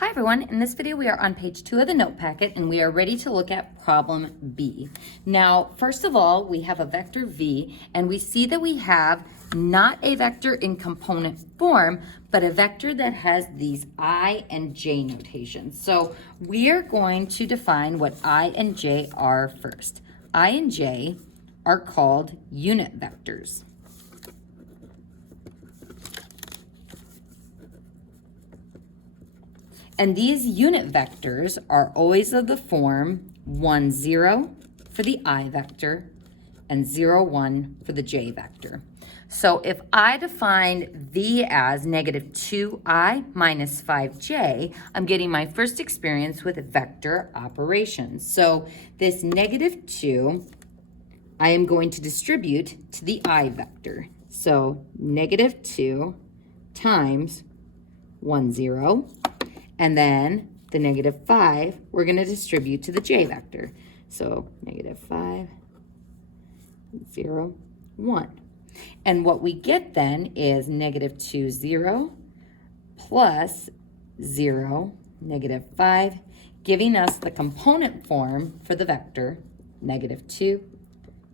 Hi everyone, in this video we are on page 2 of the note packet and we are ready to look at problem B. Now, first of all, we have a vector V and we see that we have not a vector in component form, but a vector that has these I and J notations. So we are going to define what I and J are first. I and J are called unit vectors. And these unit vectors are always of the form 1, 0 for the I vector and 0, 1 for the J vector. So if I define V as negative 2I minus 5J, I'm getting my first experience with vector operations. So this negative 2, I am going to distribute to the I vector. So negative 2 times 1, 0. And then the negative 5, we're going to distribute to the J vector. So negative 5, 0, 1. And what we get then is negative 2, 0, plus 0, negative 5, giving us the component form for the vector, negative 2,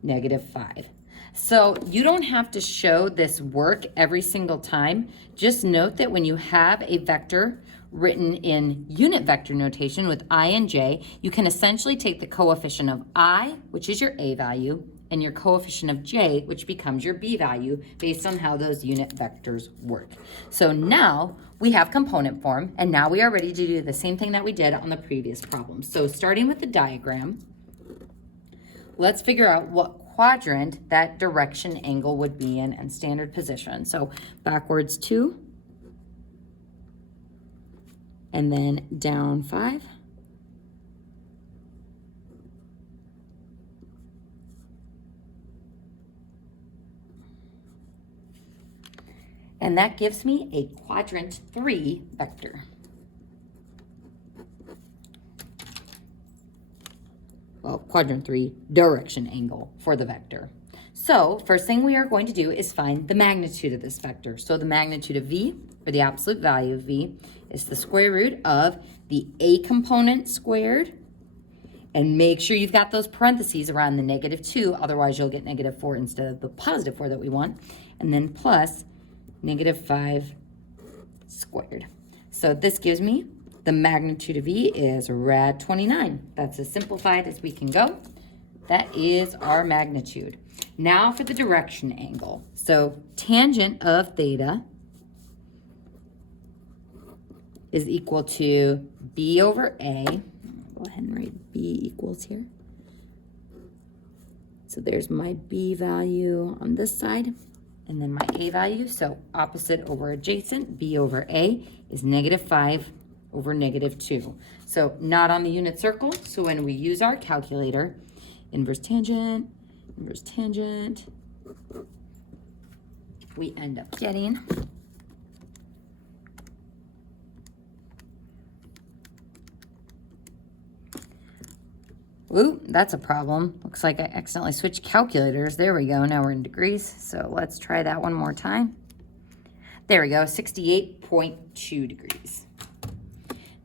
negative 5. So you don't have to show this work every single time. Just note that when you have a vector written in unit vector notation with I and J, you can essentially take the coefficient of I, which is your A value, and your coefficient of J, which becomes your B value, based on how those unit vectors work. So now we have component form, and now we are ready to do the same thing that we did on the previous problem. So starting with the diagram, let's figure out what quadrant that direction angle would be in and standard position. So backwards 2, and then down 5. And that gives me a quadrant 3 vector. Well, quadrant 3 direction angle for the vector. So first thing we are going to do is find the magnitude of this vector. So the magnitude of V, or the absolute value of V, is the square root of the A component squared. And make sure you've got those parentheses around the negative 2, otherwise you'll get negative 4 instead of the positive 4 that we want. And then plus negative 5 squared. So this gives me the magnitude of V is rad 29. That's as simplified as we can go. That is our magnitude. Now for the direction angle. So tangent of theta is equal to B over A. Go ahead and write B equals here. So there's my B value on this side, and then my A value. So opposite over adjacent, B over A is negative 5 over negative 2. So not on the unit circle. So when we use our calculator, inverse tangent, we end up getting ooh, that's a problem. Looks like I accidentally switched calculators. There we go. Now we're in degrees. So let's try that one more time. There we go, 68.2 degrees.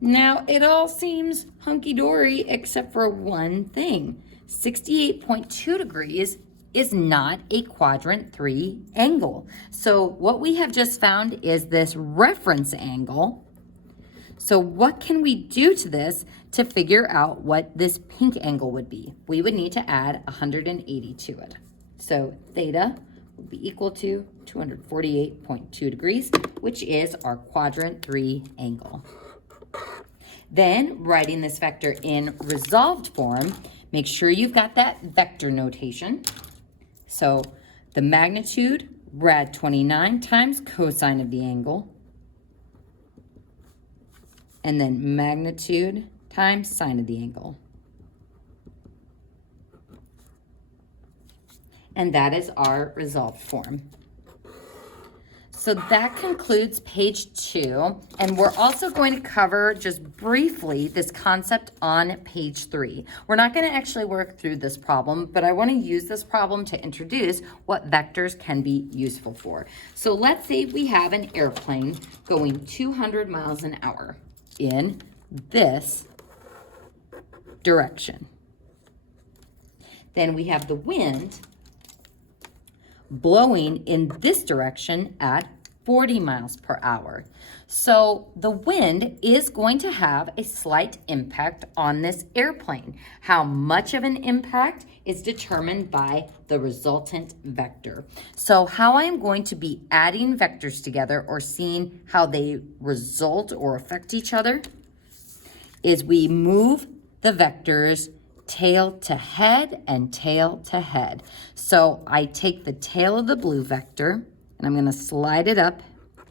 Now it all seems hunky-dory except for one thing. 68.2 degrees is not a quadrant 3 angle. So what we have just found is this reference angle. So what can we do to this to figure out what this pink angle would be? We would need to add 180 to it. So theta will be equal to 248.2 degrees, which is our quadrant 3 angle. Then writing this vector in resolved form, make sure you've got that vector notation. So the magnitude, rad 29 times cosine of the angle, and then magnitude times sine of the angle. And that is our resolved form. So that concludes page 2, and we're also going to cover just briefly this concept on page 3. We're not going to actually work through this problem, but I want to use this problem to introduce what vectors can be useful for. So let's say we have an airplane going 200 miles an hour in this direction. Then we have the wind blowing in this direction at 40 miles per hour. So the wind is going to have a slight impact on this airplane. How much of an impact is determined by the resultant vector. So how I am going to be adding vectors together or seeing how they result or affect each other is we move the vectors tail to head and tail to head. So I take the tail of the blue vector and I'm going to slide it up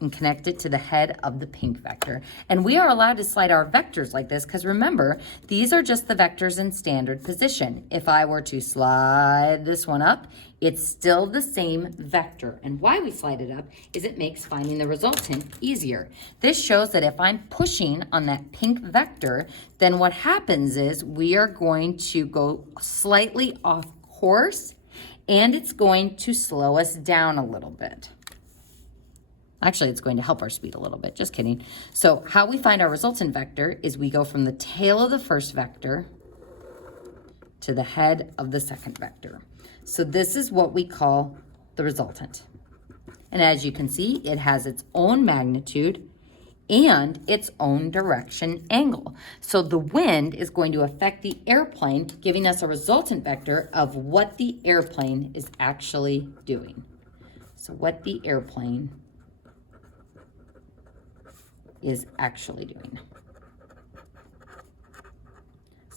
and connect it to the head of the pink vector. And we are allowed to slide our vectors like this because remember, these are just the vectors in standard position. If I were to slide this one up, it's still the same vector. And why we slide it up is it makes finding the resultant easier. This shows that if I'm pushing on that pink vector, then what happens is we are going to go slightly off course and it's going to slow us down a little bit. Actually, it's going to help our speed a little bit, just kidding. So how we find our resultant vector is we go from the tail of the first vector to the head of the second vector. So this is what we call the resultant. And as you can see, it has its own magnitude and its own direction angle. So the wind is going to affect the airplane, giving us a resultant vector of what the airplane is actually doing. So what the airplane is actually doing.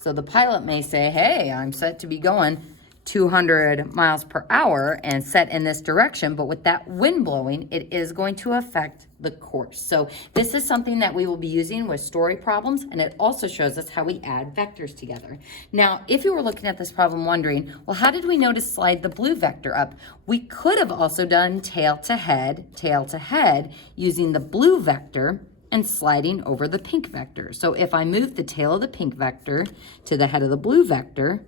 So the pilot may say, hey, I'm set to be going 200 miles per hour and set in this direction, but with that wind blowing, it is going to affect the course. So this is something that we will be using with story problems, and it also shows us how we add vectors together. Now, if you were looking at this problem wondering, well, how did we know to slide the blue vector up? We could have also done tail to head using the blue vector and sliding over the pink vector. So if I move the tail of the pink vector to the head of the blue vector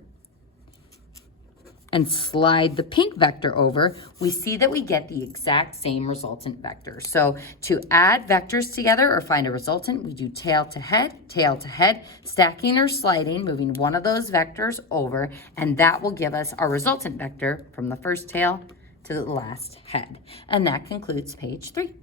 and slide the pink vector over, we see that we get the exact same resultant vector. So to add vectors together or find a resultant, we do tail to head, stacking or sliding, moving one of those vectors over, and that will give us our resultant vector from the first tail to the last head. And that concludes page 3.